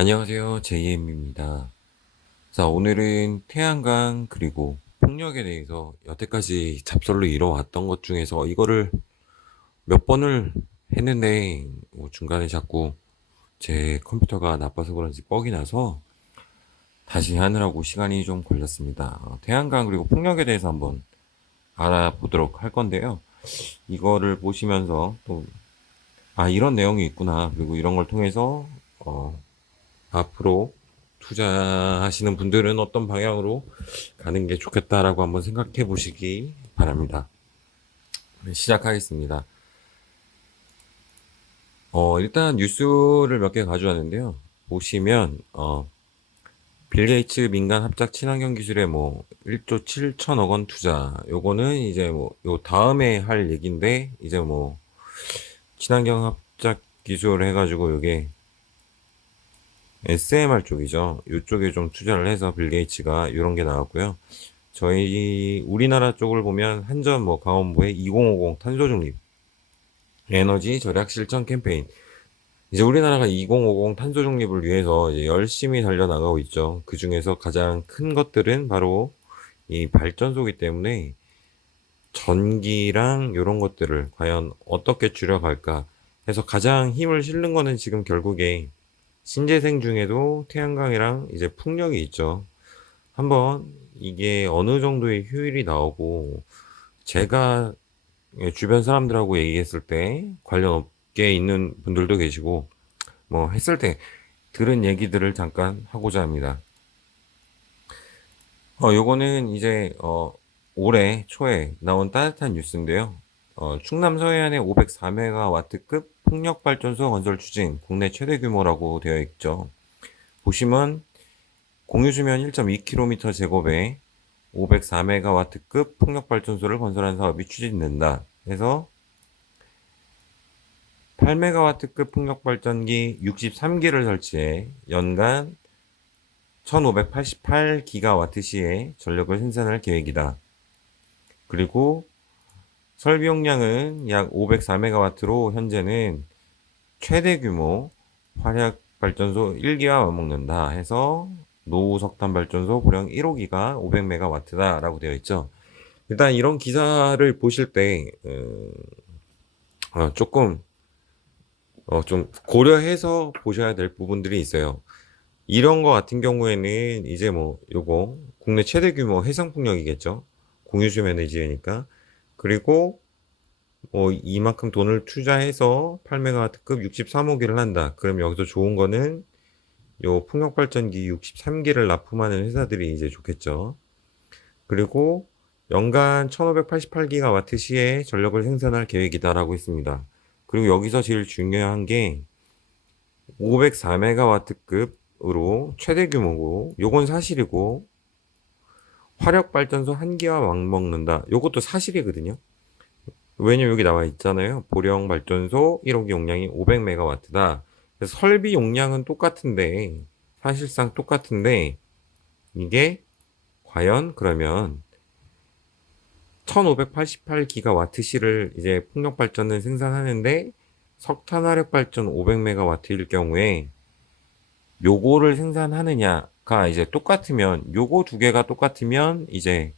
안녕하세요. JM입니다. 자, 오늘은 태양광 그리고 풍력에 대해서 여태까지 잡설로 이뤄왔던 것 중에서 이거를 몇 번을 했는데 중간에 자꾸 제 컴퓨터가 나빠서 그런지 뻑이 나서 다시 하느라고 시간이 좀 걸렸습니다. 태양광 그리고 풍력에 대해서 한번 알아보도록 할 건데요. 이거를 보시면서 또, 이런 내용이 있구나. 그리고 이런 걸 통해서 앞으로 투자하시는 분들은 어떤 방향으로 가는 게 좋겠다라고 한번 생각해 보시기 바랍니다. 시작하겠습니다. 일단 뉴스를 몇 개 가져왔는데요. 보시면, 빌 게이츠 민간 합작 친환경 기술에 뭐 1조 7천억 원 투자. 요거는 이제 뭐 요 다음에 할 얘기인데 이제 뭐 친환경 합작 기술 해가지고 요게 SMR 쪽이죠. 이쪽에 좀 투자를 해서 빌 게이츠가 이런 게 나왔고요. 저희 우리나라 쪽을 보면 한전 뭐 강원부의 2050 탄소 중립 에너지 절약 실천 캠페인. 이제 우리나라가 2050 탄소 중립을 위해서 이제 열심히 달려나가고 있죠. 그 중에서 가장 큰 것들은 바로 이 발전소이기 때문에 전기랑 이런 것들을 과연 어떻게 줄여갈까 해서 가장 힘을 실는 거는 지금 결국에 신재생 중에도 태양광이랑 이제 풍력이 있죠. 한번 이게 어느 정도의 효율이 나오고 제가 주변 사람들하고 얘기했을 때 관련 업계에 있는 분들도 계시고 뭐 했을 때 들은 얘기들을 잠깐 하고자 합니다. 요거는 이제 올해 초에 나온 따뜻한 뉴스인데요. 충남 서해안의 504메가와트급 풍력발전소 건설 추진 국내 최대 규모라고 되어 있죠. 보시면 공유수면 1.2km 제곱에 504메가와트급 풍력발전소를 건설한 사업이 추진된다. 해서 8메가와트급 풍력발전기 63기를 설치해 연간 1588기가와트시의 전력을 생산할 계획이다. 그리고 설비 용량은 약 504메가와트로 현재는 최대 규모 화력 발전소 1기와 맞먹는다 해서 노후 석탄 발전소 고령 1호기가 500메가와트다라고 되어 있죠. 일단 이런 기사를 보실 때 조금 좀 고려해서 보셔야 될 부분들이 있어요. 이런 거 같은 경우에는 이제 뭐 요거 국내 최대 규모 해상풍력이겠죠. 공유수면 에너지니까. 그리고 뭐 이만큼 돈을 투자해서 8메가와트급 63호기를 한다. 그럼 여기서 좋은 거는 요 풍력발전기 63기를 납품하는 회사들이 이제 좋겠죠. 그리고 연간 1588기가와트 시에 전력을 생산할 계획이다라고 했습니다. 그리고 여기서 제일 중요한 게 504메가와트급으로 최대 규모고 요건 사실이고 화력 발전소 한 기와 맞먹는다. 요것도 사실이거든요. 왜냐면 여기 나와 있잖아요. 보령 발전소 1호기 용량이 500메가와트다. 그래서 설비 용량은 똑같은데 사실상 똑같은데 이게 과연 그러면 1588기가와트시를 이제 풍력 발전을 생산하는데 석탄 화력 발전 500메가와트일 경우에 요거를 생산하느냐가 이제 똑같으면 요거 두 개가 똑같으면 이제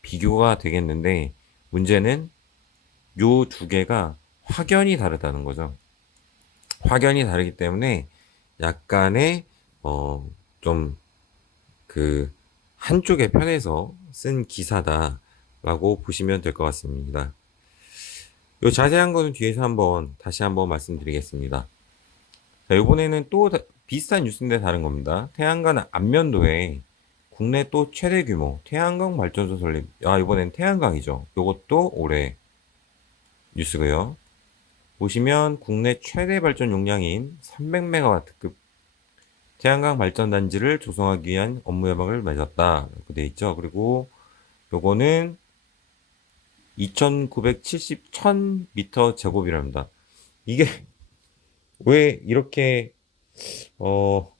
비교가 되겠는데 문제는 요 두 개가 확연히 다르다는 거죠. 확연히 다르기 때문에 약간의 좀 그 한쪽에 편해서 쓴 기사다라고 보시면 될 것 같습니다. 요 자세한 거는 뒤에서 다시 한번 말씀드리겠습니다. 자, 이번에는 또 비슷한 뉴스인데 다른 겁니다. 태양광 안면도에 국내 또 최대 규모 태양광 발전소 설립. 이번엔 태양광이죠. 요것도 올해 뉴스고요. 보시면 국내 최대 발전 용량인 300메가와트급 태양광 발전 단지를 조성하기 위한 업무 협약을 맺었다. 이렇게 돼 있죠. 그리고 요거는 2,970, 1000m 제곱이랍니다. 이게 왜 이렇게 어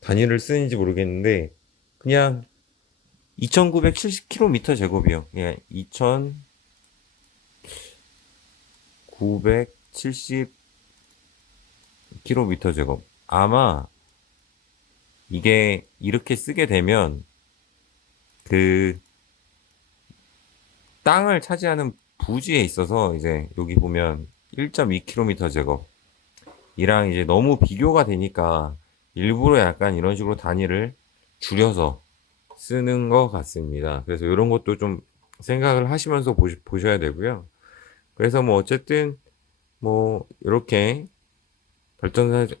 단위를 쓰는지 모르겠는데 그냥 2,970km 제곱이요. 예, 2,970km 제곱. 아마 이게 이렇게 쓰게 되면 그 땅을 차지하는 부지에 있어서 이제 여기 보면 1.2km 제곱 이랑 이제 너무 비교가 되니까 일부러 약간 이런 식으로 단위를 줄여서 쓰는 것 같습니다. 그래서 이런 것도 좀 생각을 하시면서 보셔야 되고요. 그래서 뭐 어쨌든 뭐 이렇게 발전소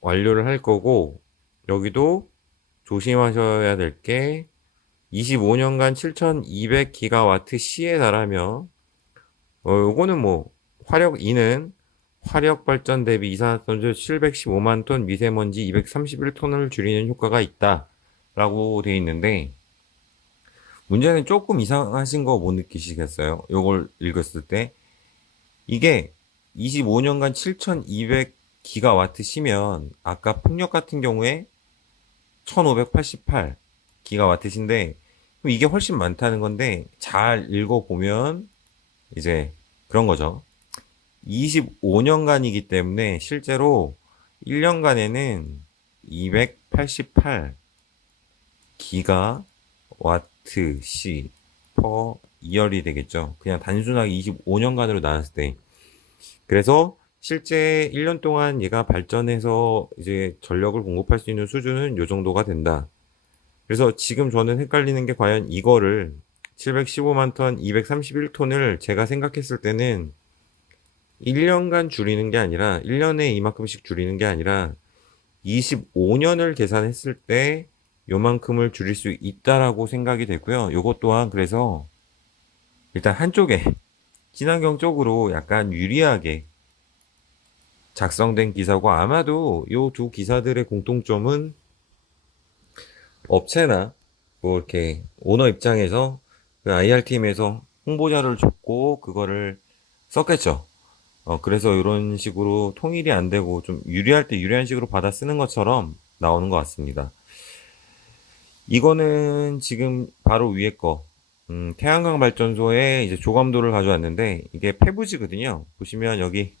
완료를 할 거고, 여기도 조심하셔야 될 게 25년간 7200기가와트 시에 달하며, 요거는 뭐 화력 2는 화력 발전 대비 이산화탄소 715만 톤, 미세먼지 231톤을 줄이는 효과가 있다라고 되어 있는데, 문제는 조금 이상하신 거 못 느끼시겠어요? 요걸 읽었을 때 이게 25년간 7200기가와트 시면 아까 풍력 같은 경우에 1588기가와트신데 이게 훨씬 많다는 건데, 잘 읽어보면 이제 그런 거죠. 25년간이기 때문에 실제로 1년간에는 288기가와트 시 퍼 이열이 되겠죠. 그냥 단순하게 25년간으로 나눴을 때. 그래서 실제 1년 동안 얘가 발전해서 이제 전력을 공급할 수 있는 수준은 요 정도가 된다. 그래서 지금 저는 헷갈리는 게 과연 이거를 715만 톤, 231톤을 제가 생각했을 때는 1년간 줄이는 게 아니라 1년에 이만큼씩 줄이는 게 아니라 25년을 계산했을 때 요만큼을 줄일 수 있다라고 생각이 되고요. 요것 또한 그래서 일단 한쪽에 친환경 쪽으로 약간 유리하게 작성된 기사고, 아마도 요 두 기사들의 공통점은 업체나 뭐 이렇게 오너 입장에서 그 IR팀에서 홍보자를 줬고 그거를 썼겠죠. 그래서 이런 식으로 통일이 안 되고 좀 유리할 때 유리한 식으로 받아 쓰는 것처럼 나오는 것 같습니다. 이거는 지금 바로 위에 거, 태양광 발전소에 이제 조감도를 가져왔는데 이게 폐부지거든요. 보시면 여기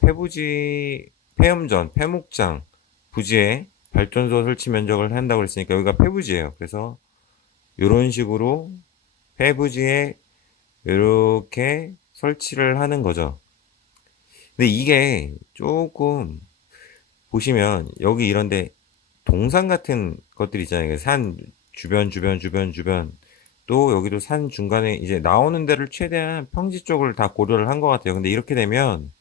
폐부지, 폐염전, 폐목장 부지에 발전소 설치 면적을 한다고 했으니까 여기가 폐부지예요. 그래서 이런 식으로 폐부지에 이렇게 설치를 하는 거죠. 근데 이게 조금 보시면 여기 이런데 동산 같은 것들 있잖아요. 산 주변 또 여기도 산 중간에 이제 나오는 데를 최대한 평지 쪽을 다 고려를 한 것 같아요. 근데 이렇게 되면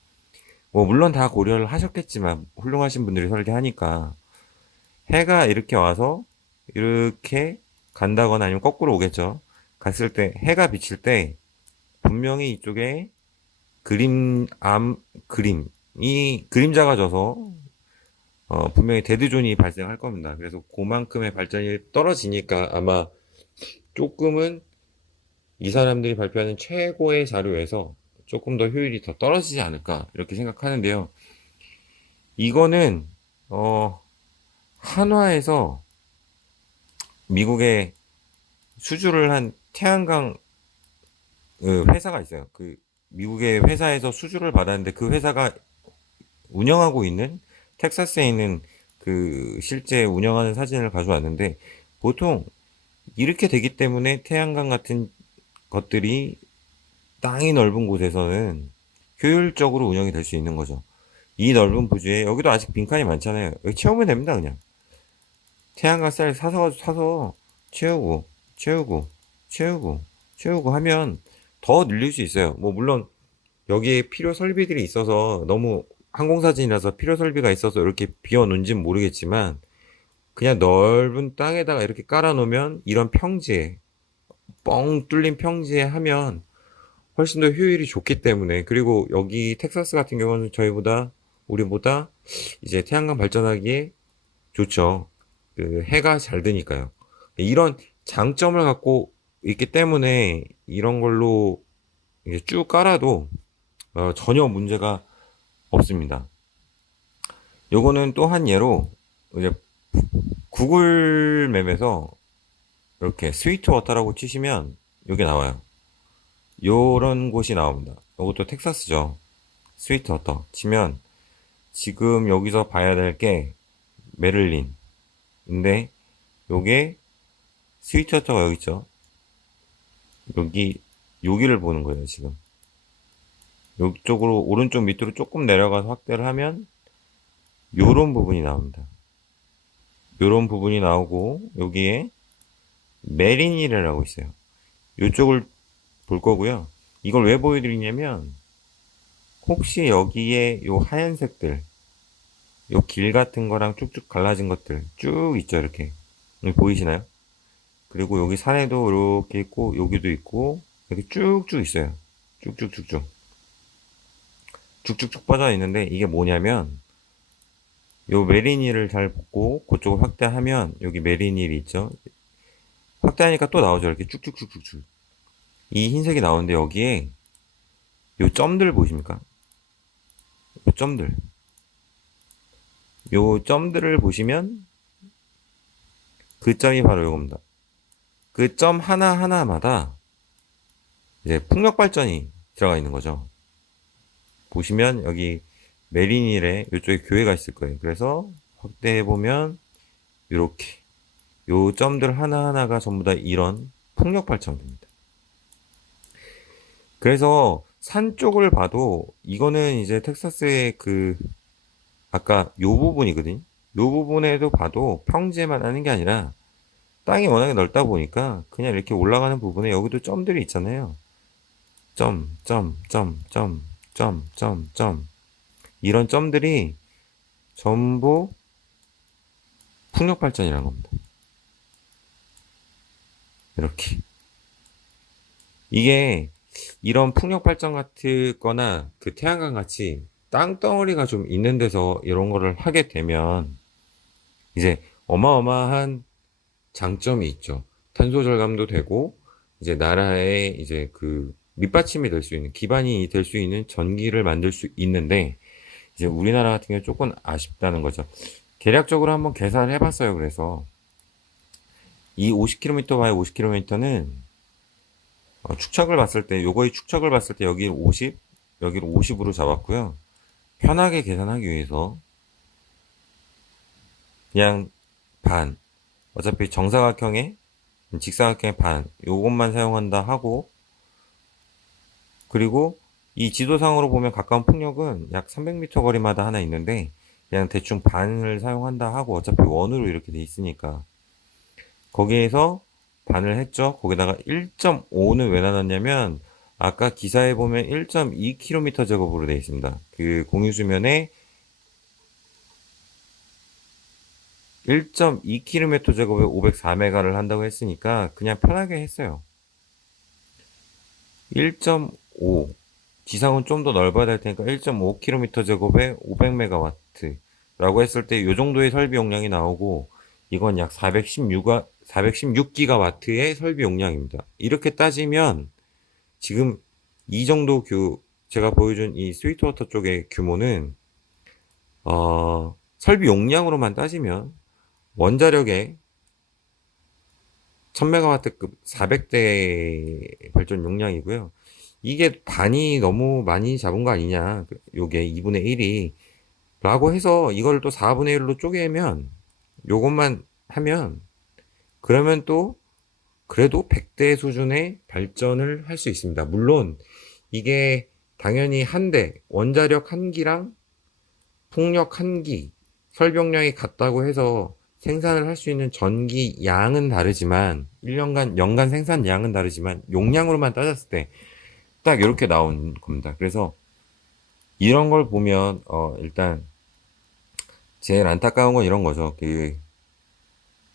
뭐 물론 다 고려를 하셨겠지만 훌륭하신 분들이 설계하니까 해가 이렇게 와서 이렇게 간다거나 아니면 거꾸로 오겠죠. 갔을 때 해가 비칠 때 분명히 이쪽에 그림이 그림자가 져서 분명히 데드존이 발생할 겁니다. 그래서 그만큼의 발전이 떨어지니까 아마 조금은 이 사람들이 발표하는 최고의 자료에서 조금 더 효율이 더 떨어지지 않을까 이렇게 생각하는데요. 이거는 한화에서 미국에 수주를 한 태양광 회사가 있어요. 그 미국의 회사에서 수주를 받았는데 그 회사가 운영하고 있는 텍사스에 있는 그 실제 운영하는 사진을 가져왔는데, 보통 이렇게 되기 때문에 태양광 같은 것들이 땅이 넓은 곳에서는 효율적으로 운영이 될 수 있는 거죠. 이 넓은 부지에 여기도 아직 빈칸이 많잖아요. 여기 채우면 됩니다. 그냥 태양광 쌀 사서 채우고 채우고 채우고 채우고 하면 더 늘릴 수 있어요. 뭐 물론 여기에 필요 설비들이 있어서, 너무 항공사진이라서 필요 설비가 있어서 이렇게 비워놓은지는 모르겠지만 그냥 넓은 땅에다가 이렇게 깔아놓으면 이런 평지에, 뻥 뚫린 평지에 하면 훨씬 더 효율이 좋기 때문에, 그리고 여기 텍사스 같은 경우는 우리보다 이제 태양광 발전하기에 좋죠. 그 해가 잘 드니까요. 이런 장점을 갖고 있기 때문에 이런 걸로 이제 쭉 깔아도 전혀 문제가 없습니다. 요거는 또 한 예로 이제 구글 맵에서 이렇게 스위트 워터라고 치시면 여기 나와요. 요런 곳이 나옵니다. 요것도 텍사스죠. 스위트 워터 치면 지금 여기서 봐야 될 게 메를린인데 요게 스위트워터가 여기 있죠. 여기를 보는 거예요, 지금. 이쪽으로 오른쪽 밑으로 조금 내려가서 확대를 하면 요런 부분이 나옵니다. 요런 부분이 나오고 여기에 메리니라고 있어요. 이쪽을 볼 거고요. 이걸 왜 보여드리냐면 혹시 여기에 요 하얀색들 요 길 같은 거랑 쭉쭉 갈라진 것들 쭉 있죠. 이렇게 여기 보이시나요? 그리고 여기 산에도 이렇게 있고 여기도 있고 이렇게 쭉쭉 있어요. 쭉쭉쭉쭉 쭉쭉쭉 뻗어 있는데 이게 뭐냐면 요 메리니를 잘 보고 그쪽을 확대하면 여기 메리닐이 있죠. 확대하니까 또 나오죠. 이렇게 쭉쭉쭉쭉쭉 이 흰색이 나오는데 여기에 요 점들 보이십니까? 요 점들 요 점들을 보시면 그 점이 바로 요겁니다. 그 점 하나하나마다 이제 풍력 발전이 들어가 있는 거죠. 보시면 여기 메리닐에 이쪽에 교회가 있을 거예요. 그래서 확대해 보면 이렇게 요 점들 하나하나가 전부 다 이런 풍력 발전입니다. 그래서 산 쪽을 봐도 이거는 이제 텍사스의 그 아까 요 부분이거든요. 요 부분에도 봐도 평지에만 하는 게 아니라 땅이 워낙에 넓다 보니까 그냥 이렇게 올라가는 부분에 여기도 점들이 있잖아요. 점, 점, 점, 점, 점, 점, 점. 이런 점들이 전부 풍력 발전이라는 겁니다. 이렇게. 이게 이런 풍력 발전 같은 거나 그 태양광 같이 땅덩어리가 좀 있는 데서 이런 거를 하게 되면 이제 어마어마한 장점이 있죠. 탄소 절감도 되고 이제 나라의 이제 그 밑받침이 될 수 있는 기반이 될 수 있는 전기를 만들 수 있는데 이제 우리나라 같은 경우 조금 아쉽다는 거죠. 계략적으로 한번 계산을 해봤어요. 그래서 이 50km 바이 50km는 축척을 봤을 때 요거의 축척을 봤을 때 여기 50 여기를 50으로 잡았고요. 편하게 계산하기 위해서 그냥 반 어차피 정사각형에 직사각형의 반 요것만 사용한다 하고 그리고 이 지도상으로 보면 가까운 풍력은 약 300m 거리마다 하나 있는데 그냥 대충 반을 사용한다 하고 어차피 원으로 이렇게 돼 있으니까 거기에서 반을 했죠. 거기다가 1.5는 왜 나눴냐면 아까 기사에 보면 1.2km 제곱으로 되어 있습니다. 그 공유수면에 1.2km 제곱에 504메가를 한다고 했으니까 그냥 편하게 했어요. 1.5 지상은 좀 더 넓어야 될 테니까 1.5km 제곱에 500메가와트라고 했을 때 이 정도의 설비 용량이 나오고 이건 약 416기가와트의 설비 용량입니다. 이렇게 따지면 지금 이 정도 제가 보여준 이 스위트워터 쪽의 규모는 설비 용량으로만 따지면 원자력의 1000메가와트급 400대 발전 용량이고요. 이게 반이 너무 많이 잡은 거 아니냐. 요게 2분의 1이. 라고 해서 이걸 또 4분의 1로 쪼개면 요것만 하면 그러면 또 그래도 100대 수준의 발전을 할 수 있습니다. 물론 이게 당연히 한 대, 원자력 한 기랑 풍력 한 기, 설비용량이 같다고 해서 생산을 할 수 있는 전기 양은 다르지만 1년간 연간 생산 양은 다르지만 용량으로만 따졌을 때 딱 이렇게 나온 겁니다. 그래서 이런 걸 보면 일단 제일 안타까운 건 이런 거죠. 그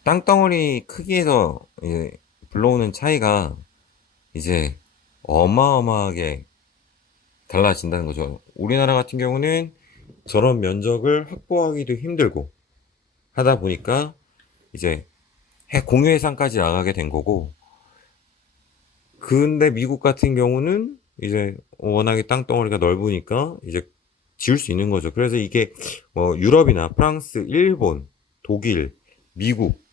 땅덩어리 크기에서 이제 불러오는 차이가 이제 어마어마하게 달라진다는 거죠. 우리나라 같은 경우는 저런 면적을 확보하기도 힘들고 하다 보니까 이제 공유해상까지 나가게 된 거고 근데 미국 같은 경우는 이제 워낙에 땅덩어리가 넓으니까 이제 지을 수 있는 거죠. 그래서 이게 유럽이나 프랑스, 일본, 독일, 미국,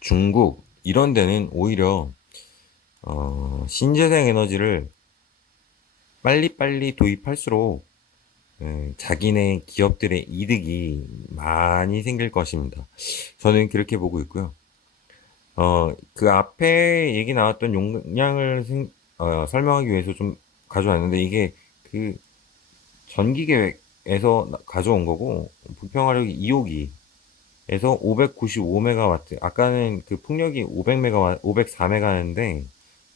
중국 이런 데는 오히려 신재생 에너지를 빨리빨리 도입할수록 자기네 기업들의 이득이 많이 생길 것입니다. 저는 그렇게 보고 있고요. 그 앞에 얘기 나왔던 용량을 설명하기 위해서 좀 가져왔는데 이게 그 전기 계획에서 가져온 거고 부평화력이 2호기에서 595메가와트. 아까는 그 풍력이 500메가와트, 504메가였는데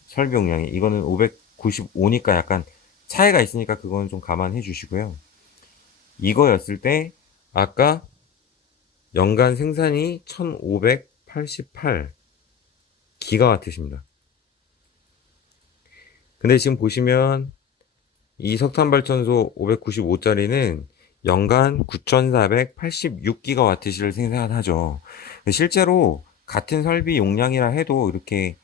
설비 용량이 이거는 595니까 약간 차이가 있으니까 그건 좀 감안해 주시고요. 이거였을 때 아까 연간 생산이 1588 기가와트십니다. 근데 지금 보시면 이 석탄발전소 595짜리는 연간 9486기가와트시를 생산하죠. 실제로 같은 설비 용량이라 해도 이렇게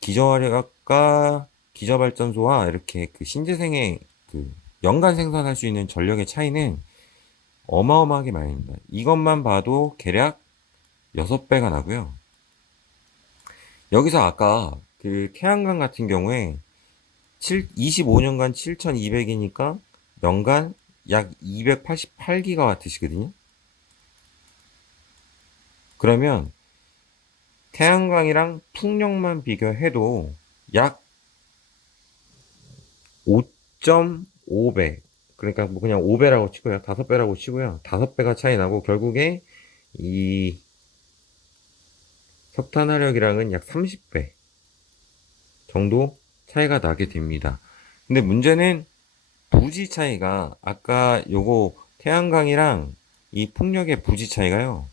기저화력과 기저발전소와 이렇게 그 신재생의 그 연간 생산할 수 있는 전력의 차이는 어마어마하게 많이 납니다. 이것만 봐도 대략 6배가 나고요. 여기서 아까 그 태양광 같은 경우에 25년간 7200이니까 연간 약 288기가와트시거든요. 그러면 태양광이랑 풍력만 비교해도 약 5.5배. 그러니까 뭐 그냥 5배라고 치고요. 5배라고 치고요. 5배가 차이 나고 결국에 이 석탄화력이랑은 약 30배 정도 차이가 나게 됩니다. 근데 문제는 부지 차이가 아까 요거 태양광이랑 이 풍력의 부지 차이가요.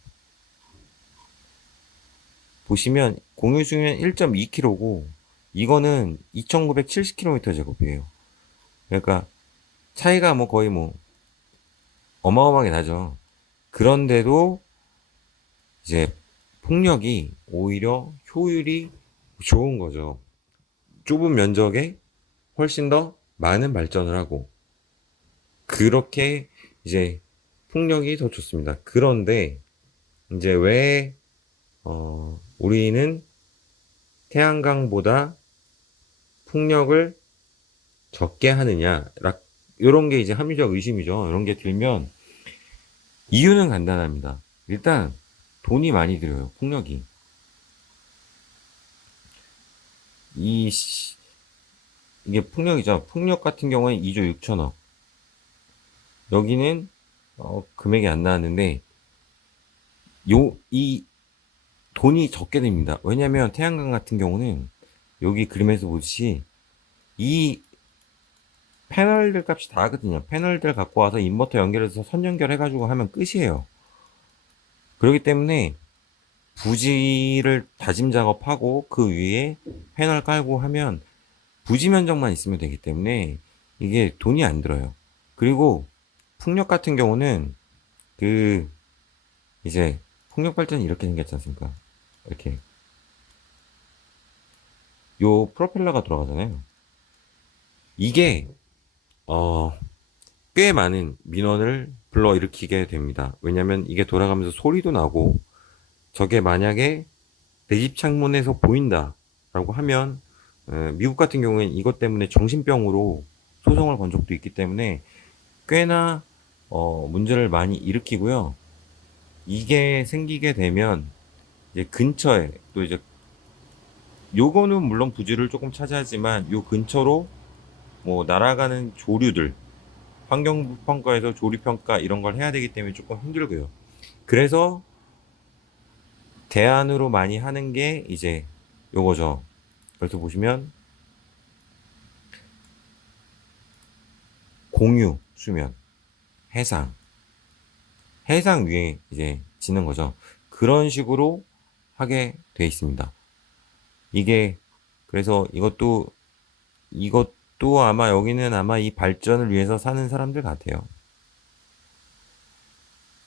보시면 공유수면 1.2km고 이거는 2970km 제곱이에요. 그러니까 차이가 뭐 거의 뭐 어마어마하게 나죠. 그런데도 이제 풍력이 오히려 효율이 좋은 거죠. 좁은 면적에 훨씬 더 많은 발전을 하고 그렇게 이제 풍력이 더 좋습니다. 그런데 이제 왜 우리는 태양광보다 풍력을 적게 하느냐 이런 게 이제 합리적 의심이죠. 이런 게 들면 이유는 간단합니다. 일단 돈이 많이 들어요. 풍력이 이게 풍력이죠. 풍력 같은 경우에 2조 6천억. 여기는 금액이 안 나왔는데 이 돈이 적게 됩니다. 왜냐면 태양광 같은 경우는 여기 그림에서 보듯이 이 패널들 값이 다 하거든요. 패널들 갖고 와서 인버터 연결해서 선 연결해가지고 하면 끝이에요. 그렇기 때문에 부지를 다짐 작업하고 그 위에 패널 깔고 하면 부지 면적만 있으면 되기 때문에 이게 돈이 안 들어요. 그리고 풍력 같은 경우는 그 이제 풍력 발전이 이렇게 생겼지 않습니까? 이렇게 요 프로펠러가 돌아가잖아요. 이게 꽤 많은 민원을 불러일으키게 됩니다. 왜냐면 이게 돌아가면서 소리도 나고 저게 만약에 내 집 창문에서 보인다 라고 하면 미국 같은 경우에는 이것 때문에 정신병으로 소송을 건 적도 있기 때문에 꽤나 문제를 많이 일으키고요. 이게 생기게 되면 이제 근처에 또 이제 요거는 물론 부지를 조금 차지하지만 요 근처로 뭐 날아가는 조류들 환경부평가에서 조류평가 이런 걸 해야 되기 때문에 조금 힘들고요. 그래서 대안으로 많이 하는 게 이제 요거죠. 그래서 보시면 공유 수면 해상 위에 이제 지는 거죠. 그런 식으로 하게 돼 있습니다. 이게 그래서 이것도 아마 여기는 아마 이 발전을 위해서 사는 사람들 같아요.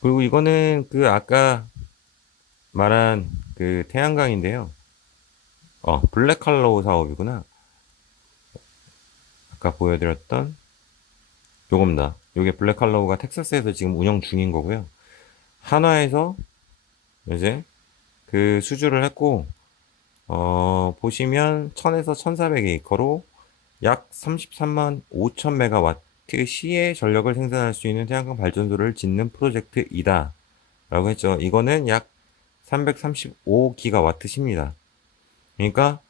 그리고 이거는 그 아까 말한 그 태양광인데요. 블랙칼로우 사업이구나. 아까 보여드렸던 요겁니다. 요게 블랙칼로우가 텍사스에서 지금 운영 중인 거고요. 한화에서 이제 그 수주를 했고 보시면 1000에서 1400에이커로 약 33만 5천 메가와트 프로젝트 시에 전력을 생산할 수 있는 태양광 발전소를 짓는 프로젝트이다. 라고 했죠. 이거는 약 335기가와트십니다. 그러니까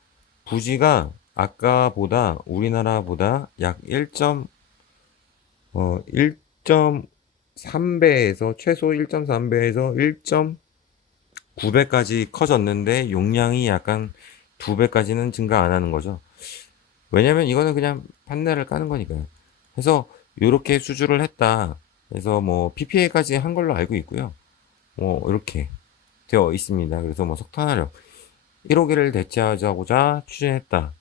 부지가 아까보다 우리나라보다 약 1.3배에서 최소 1.3배에서 1.9배까지 커졌는데 용량이 약간 2배까지는 증가 안 하는 거죠. 왜냐면 이거는 그냥 판넬을 까는 거니까요. 그래서 이렇게 수주를 했다. 그래서 뭐 PPA까지 한 걸로 알고 있고요. 뭐 이렇게 되어 있습니다. 그래서 뭐 석탄화력 1호기를 대체하자고자 추진했다.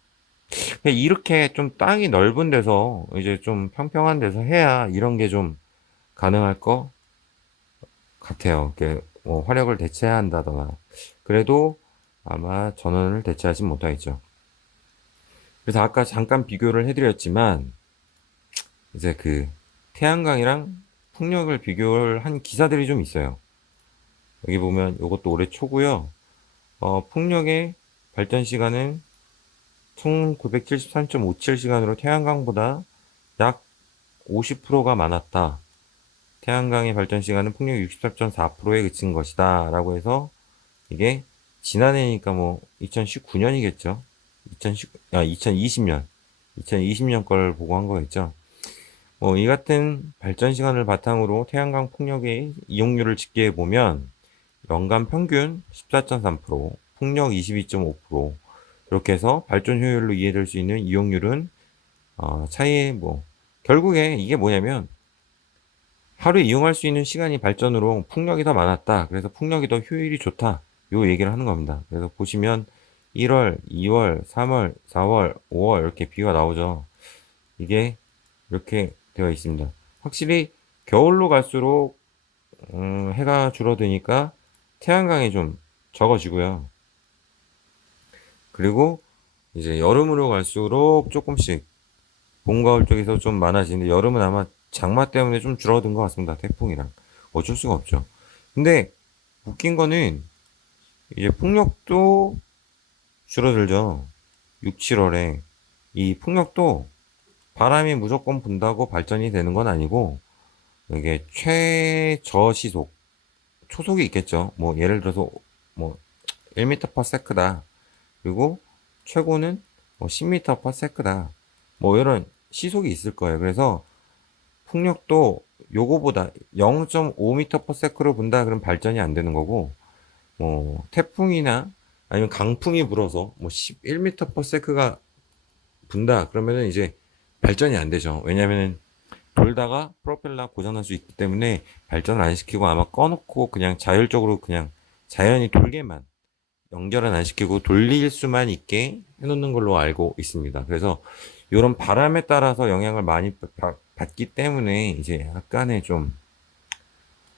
이렇게 좀 땅이 넓은 데서 이제 좀 평평한 데서 해야 이런 게 좀 가능할 것 같아요. 이렇게 뭐 화력을 대체해야 한다거나 그래도 아마 전원을 대체하지 못하겠죠. 그래서 아까 잠깐 비교를 해드렸지만 이제 그 태양광이랑 풍력을 비교를 한 기사들이 좀 있어요. 여기 보면 이것도 올해 초고요. 풍력의 발전 시간은 1973.57시간으로 태양광보다 약 50%가 많았다. 태양광의 발전 시간은 풍력 64.4%에 그친 것이다. 라고 해서 이게 지난해니까 뭐 2019년이겠죠. 2020년. 2020년 걸 보고 한 거겠죠. 뭐 이 같은 발전 시간을 바탕으로 태양광 풍력의 이용률을 집계해 보면 연간 평균 14.3%, 풍력 22.5%, 이렇게 해서 발전 효율로 이해될 수 있는 이용률은 차이에 뭐 결국에 이게 뭐냐면 하루에 이용할 수 있는 시간이 발전으로 풍력이 더 많았다. 그래서 풍력이 더 효율이 좋다. 요 얘기를 하는 겁니다. 그래서 보시면 1월, 2월, 3월, 4월, 5월 이렇게 비가 나오죠. 이게 이렇게 되어 있습니다. 확실히 겨울로 갈수록 해가 줄어드니까 태양광이 좀 적어지고요. 그리고 이제 여름으로 갈수록 조금씩 봄, 가을 쪽에서 좀 많아지는데 여름은 아마 장마 때문에 좀 줄어든 것 같습니다. 태풍이랑. 어쩔 수가 없죠. 근데 웃긴 거는 이제 풍력도 줄어들죠. 6, 7월에. 이 풍력도 바람이 무조건 분다고 발전이 되는 건 아니고 이게 최저시속, 초속이 있겠죠. 뭐 예를 들어서 뭐 1m/s다. 그리고 최고는 뭐 10m/s다. 뭐 이런 시속이 있을 거예요. 그래서 풍력도 요거보다 0.5m/s로 분다 그럼 발전이 안 되는 거고 뭐 태풍이나 아니면 강풍이 불어서 뭐 11m/s가 분다 그러면은 이제 발전이 안 되죠. 왜냐면은 돌다가 프로펠러 고장날 수 있기 때문에 발전을 안 시키고 아마 꺼놓고 그냥 자율적으로 그냥 자연히 돌게만 연결은 안 시키고 돌릴 수만 있게 해놓는 걸로 알고 있습니다. 그래서 이런 바람에 따라서 영향을 많이 받기 때문에 이제 약간의 좀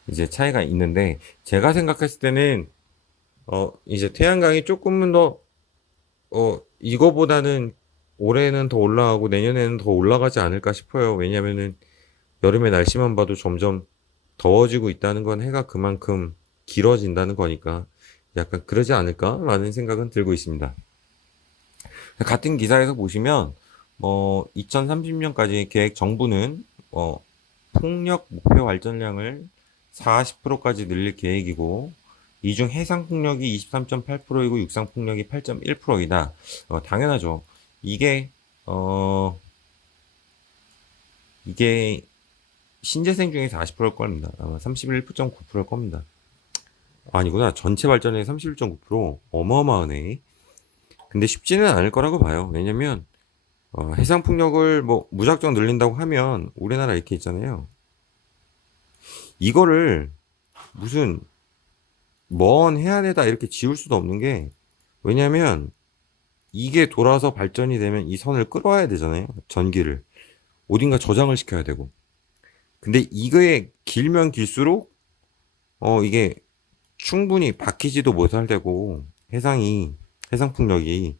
이제 차이가 있는데 제가 생각했을 때는 이제 태양광이 조금은 더 이거보다는 올해는 더 올라가고 내년에는 더 올라가지 않을까 싶어요. 왜냐면은 여름의 날씨만 봐도 점점 더워지고 있다는 건 해가 그만큼 길어진다는 거니까 약간 그러지 않을까라는 생각은 들고 있습니다. 같은 기사에서 보시면 2030년까지 계획 정부는 풍력 목표 발전량을 40%까지 늘릴 계획이고 이 중 해상 풍력이 23.8%이고 육상 풍력이 8.1%이다. 당연하죠. 이게 신재생 중에 40%일 겁니다. 아마 31.9%일 겁니다. 아니구나. 전체 발전의 31.9% 어마어마하네. 근데 쉽지는 않을 거라고 봐요. 왜냐면 해상 풍력을 뭐 무작정 늘린다고 하면 우리나라 이렇게 있잖아요. 이거를 무슨 먼 해안에다 이렇게 지울 수도 없는 게 왜냐면 이게 돌아서 발전이 되면 이 선을 끌어와야 되잖아요. 전기를. 어딘가 저장을 시켜야 되고. 근데 이거에 길면 길수록 이게 충분히 박히지도 못할 테고 해상 풍력이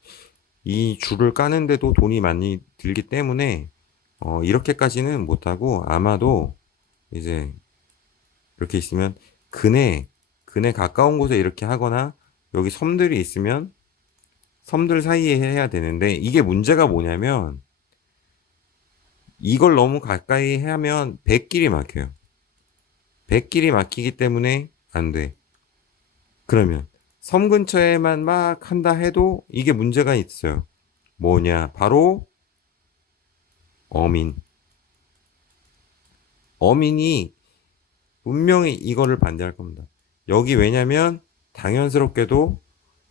이 줄을 까는데도 돈이 많이 들기 때문에 이렇게까지는 못하고 아마도 이제 이렇게 있으면 근해 가까운 곳에 이렇게 하거나 여기 섬들이 있으면 섬들 사이에 해야 되는데 이게 문제가 뭐냐면 이걸 너무 가까이 하면 백길이 막혀요. 백길이 막히기 때문에 안 돼. 그러면 섬 근처에만 막 한다 해도 이게 문제가 있어요. 뭐냐? 바로 어민. 어민이 분명히 이거를 반대할 겁니다. 여기 왜냐면 당연스럽게도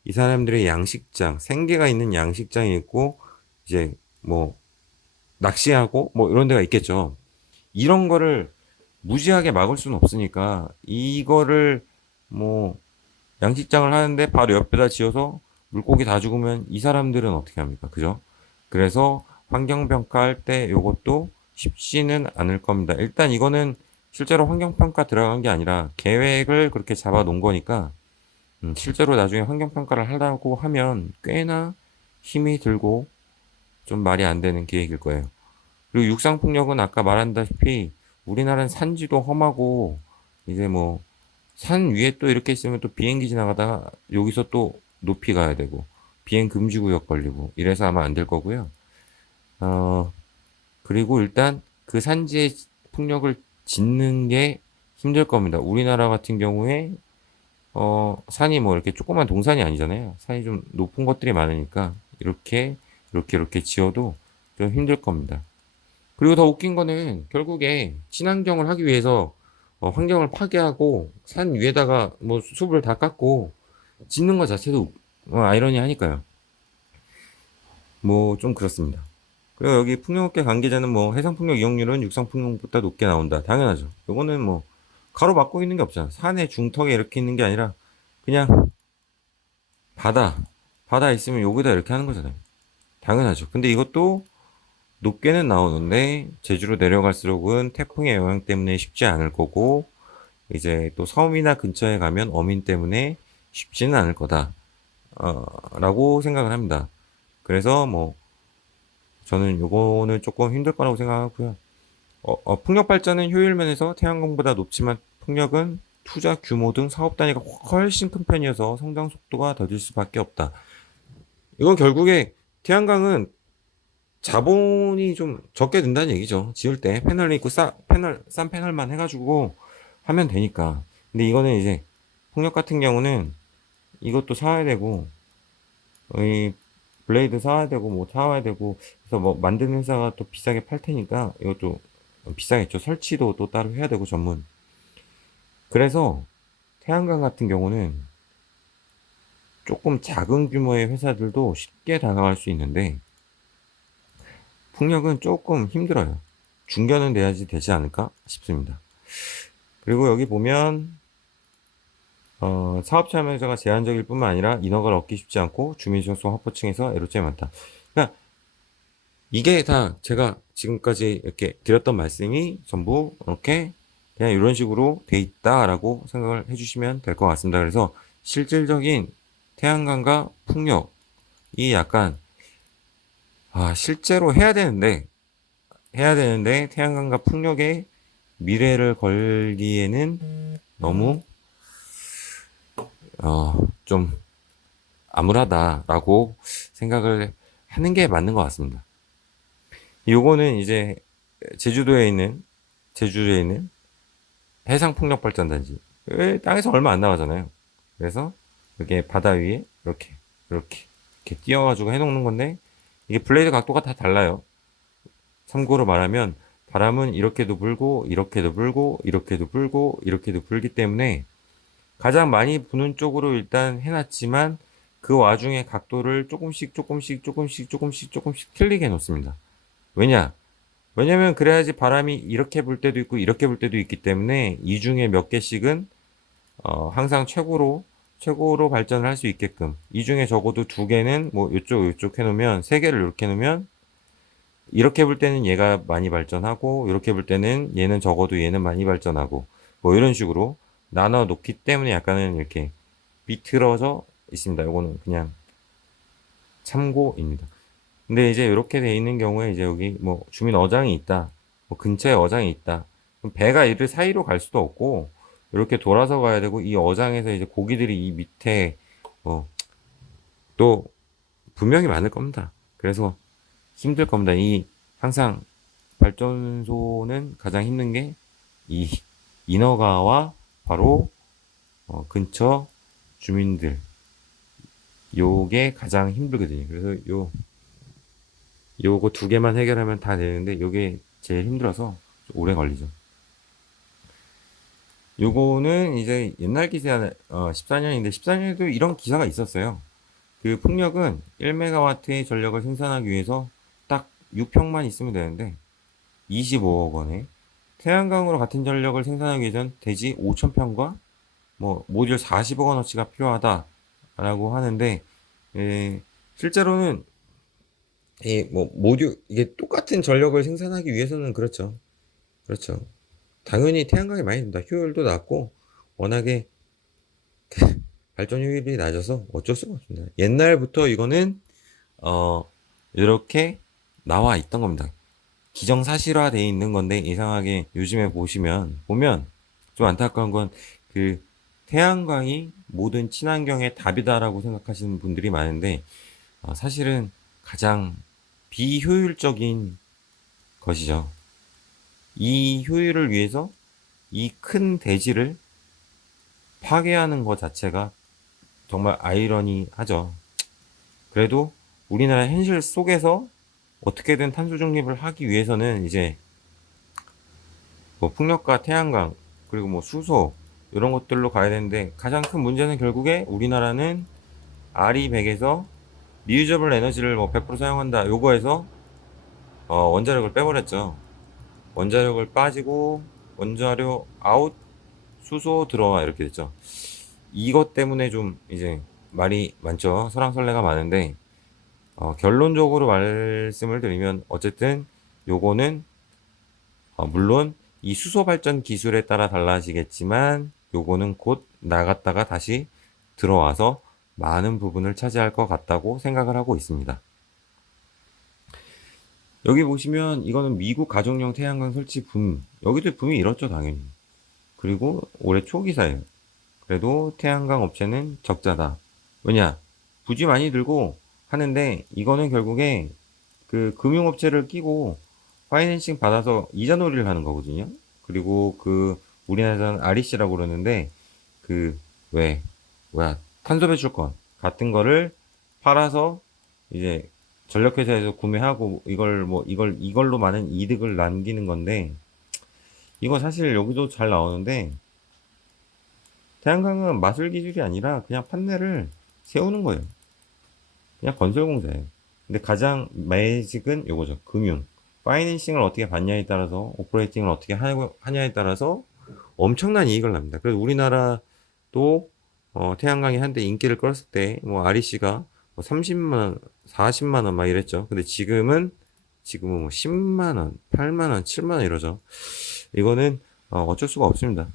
이 사람들의 양식장, 생계가 있는 양식장이 있고 이제 뭐 낚시하고 뭐 이런 데가 있겠죠. 이런 거를 무지하게 막을 수는 없으니까 이거를 뭐 양식장을 하는데 바로 옆에다 지어서 물고기 다 죽으면 이 사람들은 어떻게 합니까? 그죠? 그래서 환경평가할 때 이것도 쉽지는 않을 겁니다. 일단 이거는 실제로 환경평가 들어간 게 아니라 계획을 그렇게 잡아 놓은 거니까 실제로 나중에 환경평가를 하려고 하면 꽤나 힘이 들고 좀 말이 안 되는 계획일 거예요. 그리고 육상폭력은 아까 말한다시피 우리나라는 산지도 험하고 이제 뭐 산 위에 또 이렇게 있으면 또 비행기 지나가다가 여기서 또 높이 가야 되고 비행 금지 구역 걸리고 이래서 아마 안 될 거고요. 어, 그리고 일단 그 산지에 풍력을 짓는 게 힘들 겁니다. 우리나라 같은 경우에 산이 뭐 이렇게 조그만 동산이 아니잖아요. 산이 좀 높은 것들이 많으니까 이렇게 지어도 좀 힘들 겁니다. 그리고 더 웃긴 거는 결국에 친환경을 하기 위해서 환경을 파괴하고 산 위에다가 뭐 숲을 다 깎고 짓는 것 자체도 아이러니하니까요. 뭐 좀 그렇습니다. 그리고 여기 풍력업계 관계자는 뭐 해상풍력 이용률은 육상풍력보다 높게 나온다. 당연하죠. 이거는 뭐 가로막고 있는 게 없잖아. 산의 중턱에 이렇게 있는 게 아니라 그냥 바다 바다 있으면 여기다 이렇게 하는 거잖아요. 당연하죠. 근데 이것도 높게는 나오는데 제주로 내려갈수록은 태풍의 영향 때문에 쉽지 않을 거고 이제 또 섬이나 근처에 가면 어민 때문에 쉽지는 않을 거다 라고 생각을 합니다. 그래서 뭐 저는 요거는 조금 힘들 거라고 생각하고요. 풍력 발전은 효율 면에서 태양광보다 높지만 풍력은 투자 규모 등 사업 단위가 훨씬 큰 편이어서 성장 속도가 더딜 수밖에 없다. 이건 결국에 태양광은 자본이 좀 적게 든다는 얘기죠. 지을 때 패널이 있고 싼 패널만 해가지고 하면 되니까. 근데 이거는 이제 폭력 같은 경우는 이것도 사야 되고, 이 블레이드 사야 되고, 뭐 사와야 되고, 그래서 뭐 만드는 회사가 또 비싸게 팔 테니까 이것도 비싸겠죠. 설치도 또 따로 해야 되고 전문. 그래서 태양광 같은 경우는 조금 작은 규모의 회사들도 쉽게 다가갈 수 있는데 풍력은 조금 힘들어요. 중견은 돼야지 되지 않을까 싶습니다. 그리고 여기 보면 사업 참여자가 제한적일 뿐만 아니라 인허가를 얻기 쉽지 않고 주민 신청 확보층에서 애로점이 많다. 그러니까 이게 다 제가 지금까지 이렇게 드렸던 말씀이 전부 이렇게 그냥 이런 식으로 돼 있다라고 생각을 해주시면 될 것 같습니다. 그래서 실질적인 태양광과 풍력이 약간 실제로 해야 되는데 태양광과 풍력의 미래를 걸기에는 너무 좀 암울하다라고 생각을 하는 게 맞는 것 같습니다. 요거는 이제 제주도에 있는 해상풍력발전단지. 땅에서 얼마 안 나가잖아요. 그래서 이렇게 바다 위에 이렇게 띄워가지고 해놓는 건데 이게 블레이드 각도가 다 달라요. 참고로 말하면 바람은 이렇게도 불고 이렇게도 불고 이렇게도 불고 이렇게도 불기 때문에 가장 많이 부는 쪽으로 일단 해놨지만 그 와중에 각도를 조금씩 틀리게 해놓습니다. 왜냐면 그래야지 바람이 이렇게 불 때도 있고 이렇게 불 때도 있기 때문에 이 중에 몇 개씩은 항상 최고로 발전을 할 수 있게끔 이 중에 적어도 두 개는 뭐 요쪽 해놓으면 세 개를 이렇게 해놓으면 이렇게 볼 때는 얘가 많이 발전하고 이렇게 볼 때는 얘는 적어도 얘는 많이 발전하고 뭐 이런 식으로 나눠 놓기 때문에 약간은 이렇게 비틀어져 있습니다. 이거는 그냥 참고입니다. 근데 이제 이렇게 돼 있는 경우에 이제 여기 뭐 주민 어장이 있다. 뭐 근처에 어장이 있다. 그럼 배가 이를 사이로 갈 수도 없고 이렇게 돌아서 가야 되고 이 어장에서 이제 고기들이 이 밑에 또 분명히 많을 겁니다. 그래서 힘들 겁니다. 이 항상 발전소는 가장 힘든 게 이 인허가와 바로 근처 주민들, 요게 가장 힘들거든요. 그래서 요거 두 개만 해결하면 다 되는데 요게 제일 힘들어서 좀 오래 걸리죠. 요거는 이제 옛날 기사 14년인데 14년에도 이런 기사가 있었어요. 그 풍력은 1메가와트의 전력을 생산하기 위해서 딱 6평만 있으면 되는데 25억 원에 태양광으로 같은 전력을 생산하기 위해선 대지 5,000평과 뭐 모듈 40억 원어치가 필요하다라고 하는데 실제로는 뭐 모듈 이게 똑같은 전력을 생산하기 위해서는 그렇죠. 그렇죠. 당연히 태양광이 많이 든다. 효율도 낮고 워낙에 발전 효율이 낮아서 어쩔 수가 없습니다. 옛날부터 이거는 이렇게 나와 있던 겁니다. 기정사실화되어 있는 건데 이상하게 요즘에 보면 좀 안타까운 건 그 태양광이 모든 친환경의 답이다라고 생각하시는 분들이 많은데 사실은 가장 비효율적인 것이죠. 이 효율을 위해서 이 큰 대지를 파괴하는 것 자체가 정말 아이러니하죠. 그래도 우리나라 현실 속에서 어떻게든 탄소 중립을 하기 위해서는 이제 뭐 풍력과 태양광 그리고 뭐 수소 이런 것들로 가야 되는데 가장 큰 문제는 결국에 우리나라는 RE100에서 리유저블 에너지를 뭐 100% 사용한다 요거에서 원자력을 빼버렸죠. 원자력을 빠지고 원자료 아웃 수소 들어와 이렇게 됐죠. 이것 때문에 좀 이제 말이 많죠. 설왕설래가 많은데 결론적으로 말씀을 드리면 어쨌든 요거는 물론 이 수소 발전 기술에 따라 달라지겠지만 요거는 곧 나갔다가 다시 들어와서 많은 부분을 차지할 것 같다고 생각을 하고 있습니다. 여기 보시면 이거는 미국 가정용 태양광 설치 붐. 여기도 붐이 일었죠, 당연히. 그리고 올해 초기사예요. 그래도 태양광 업체는 적자다. 왜냐? 부지 많이 들고 하는데 이거는 결국에 그 금융업체를 끼고 파이낸싱 받아서 이자놀이를 하는 거거든요. 그리고 그 우리나라에서는 REC라고 그러는데 그 왜 뭐야 탄소 배출권 같은 거를 팔아서 이제 전력회사에서 구매하고 이걸로 많은 이득을 남기는 건데 이거 사실 여기도 잘 나오는데 태양광은 마술 기술이 아니라 그냥 판넬을 세우는 거예요. 그냥 건설 공사예요. 근데 가장 매직은 요거죠. 금융. 파이낸싱을 어떻게 받냐에 따라서 오퍼레이팅을 어떻게 하냐에 따라서 엄청난 이익을 납니다. 그래서 우리나라도 태양광이 한때 인기를 끌었을 때 뭐 REC가 뭐 30만 원, 40만 원 막 이랬죠. 근데 지금은 뭐 10만 원, 8만 원, 7만 원 이러죠. 이거는 어쩔 수가 없습니다.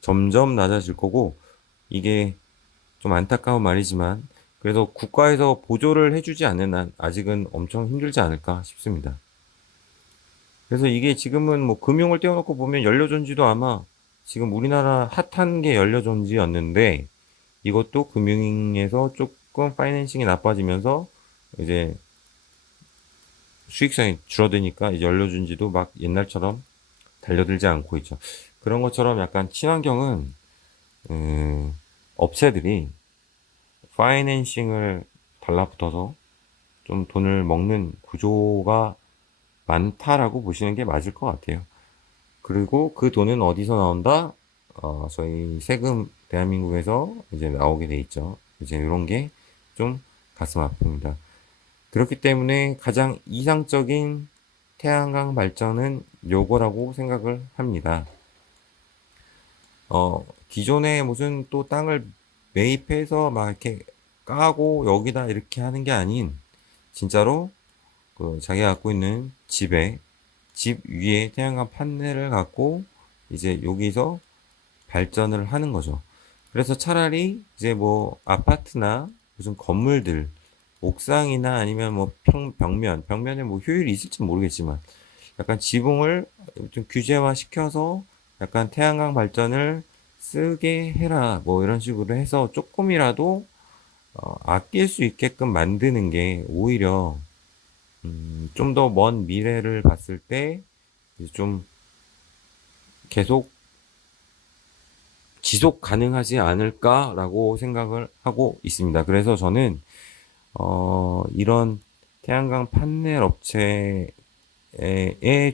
점점 낮아질 거고 이게 좀 안타까운 말이지만 그래도 국가에서 보조를 해주지 않는 한 아직은 엄청 힘들지 않을까 싶습니다. 그래서 이게 지금은 뭐 금융을 떼어놓고 보면 연료전지도 아마 지금 우리나라 핫한 게 연료전지였는데 이것도 금융에서 조금 파이낸싱이 나빠지면서 이제 수익성이 줄어드니까 이제 연료전지도 막 옛날처럼 달려들지 않고 있죠. 그런 것처럼 약간 친환경은 업체들이 파이낸싱을 달라붙어서 좀 돈을 먹는 구조가 많다라고 보시는 게 맞을 것 같아요. 그리고 그 돈은 어디서 나온다? 저희 세금 대한민국에서 이제 나오게 돼 있죠. 이제 이런 게 좀 가슴 아픕니다. 그렇기 때문에 가장 이상적인 태양광 발전은 요거라고 생각을 합니다. 기존에 무슨 또 땅을 매입해서 막 이렇게 까고 여기다 이렇게 하는 게 아닌 진짜로 그 자기가 갖고 있는 집 위에 태양광 판넬을 갖고 이제 여기서 발전을 하는 거죠. 그래서 차라리 이제 뭐 아파트나 무슨 건물들 옥상이나 아니면 뭐 벽면에 뭐 효율이 있을지 모르겠지만 약간 지붕을 좀 규제화 시켜서 약간 태양광 발전을 쓰게 해라 뭐 이런 식으로 해서 조금이라도 아낄 수 있게끔 만드는 게 오히려 좀 더 먼 미래를 봤을 때 이제 좀 계속 지속 가능하지 않을까라고 생각을 하고 있습니다. 그래서 저는 이런 태양광 판넬 업체의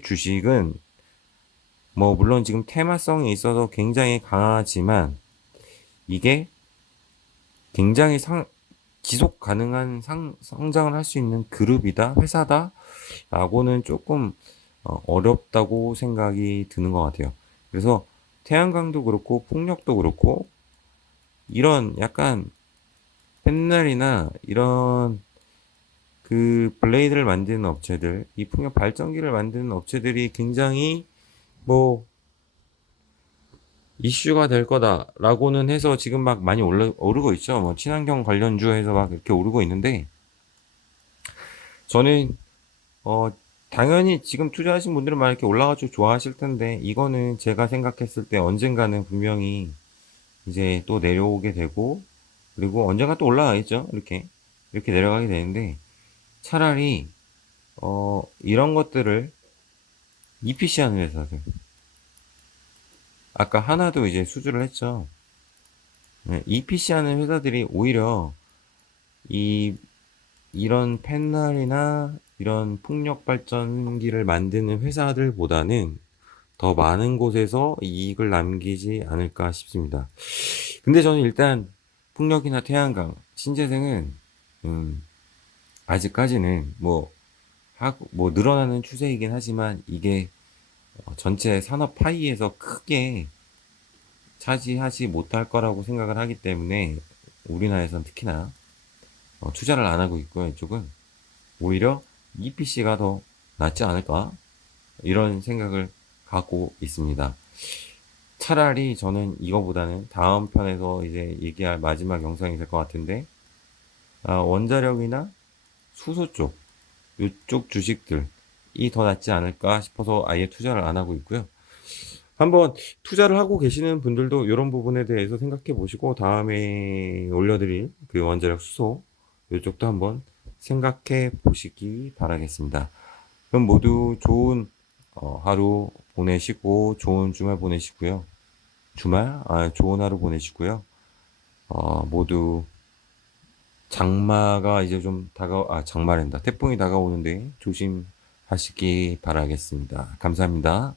주식은 뭐 물론 지금 테마성이 있어서 굉장히 강하지만 이게 굉장히 지속 가능한 성장을 할 수 있는 그룹이다, 회사다라고는 조금 어렵다고 생각이 드는 것 같아요. 그래서 태양광도 그렇고 풍력도 그렇고 이런 약간 펜날이나 이런 그 블레이드를 만드는 업체들, 이 풍력 발전기를 만드는 업체들이 굉장히 뭐 이슈가 될 거다라고는 해서 지금 막 많이 오르고 있죠. 뭐 친환경 관련주 해서 막 이렇게 오르고 있는데 저는 어 당연히 지금 투자하신 분들은 막 이렇게 올라가지고 좋아하실 텐데 이거는 제가 생각했을 때 언젠가는 분명히 이제 또 내려오게 되고 그리고 언젠가 또 올라가겠죠. 이렇게 내려가게 되는데 차라리 이런 것들을 EPC 하는 회사들 아까 하나도 이제 수주를 했죠. 네, EPC 하는 회사들이 오히려 이 이런 패널이나 이런 풍력 발전기를 만드는 회사들보다는 더 많은 곳에서 이익을 남기지 않을까 싶습니다. 근데 저는 일단 풍력이나 태양광, 신재생은 아직까지는 뭐 늘어나는 추세이긴 하지만 이게 전체 산업 파이에서 크게 차지하지 못할 거라고 생각을 하기 때문에 우리나라에선 특히나 투자를 안 하고 있고요. 이쪽은 오히려 EPC가 더 낫지 않을까 이런 생각을 갖고 있습니다. 차라리 저는 이거보다는 다음 편에서 이제 얘기할 마지막 영상이 될 것 같은데 원자력이나 수소 쪽 이쪽 주식들이 더 낫지 않을까 싶어서 아예 투자를 안 하고 있고요. 한번 투자를 하고 계시는 분들도 이런 부분에 대해서 생각해 보시고 다음에 올려드릴 그 원자력 수소 이쪽도 한번 생각해 보시기 바라겠습니다. 그럼 모두 좋은 하루 보내시고 좋은 주말 보내시고요. 좋은 하루 보내시고요. 모두 장마가 이제 좀 장마랜다. 태풍이 다가오는데 조심하시기 바라겠습니다. 감사합니다.